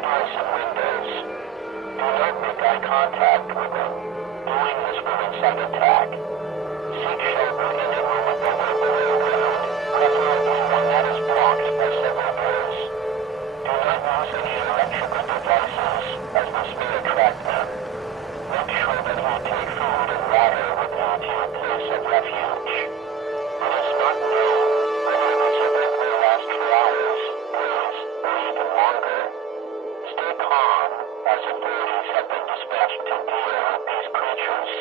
doors and windows. Do not make eye contact with them. Doing this will incite attack. Seek shelter in a room above or below ground, preferably one that is blocked by several doors. Do not use any electrical devices, as this may attract them. Make sure that you take food and water with you to your place of refuge. It is not known whether this event will last for hours, days, or even longer. Stay calm, as authorities have been dispatched to deal with these creatures.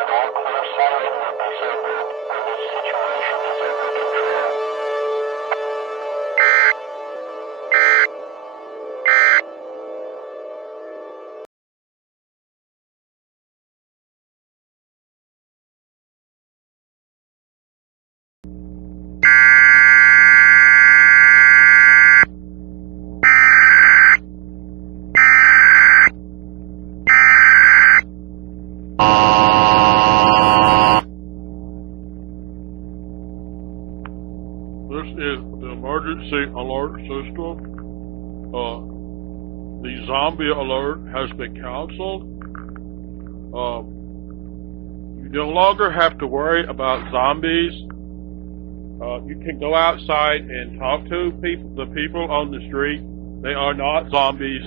An all-clear siren will be sounded when this situation is under control. This is the emergency alert system. The zombie alert has been canceled. You no longer have to worry about zombies. You can go outside and talk to the people on the street. They are not zombies.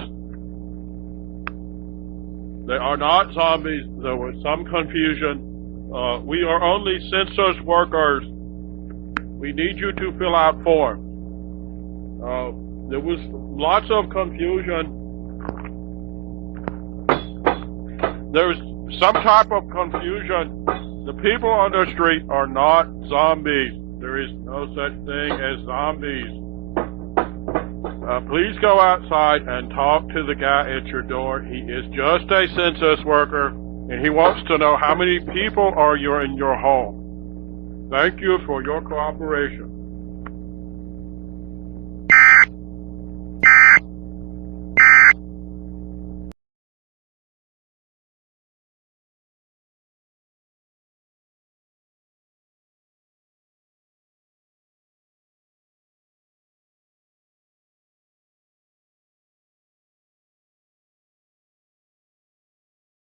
They are not zombies. There was some confusion. We are only census workers. We need you to fill out forms. There was lots of confusion. There's some type of confusion. The people on the street are not zombies. There is no such thing as zombies. Please go outside and talk to the guy at your door. He is just a census worker, and he wants to know how many people are in your home. Thank you for your cooperation.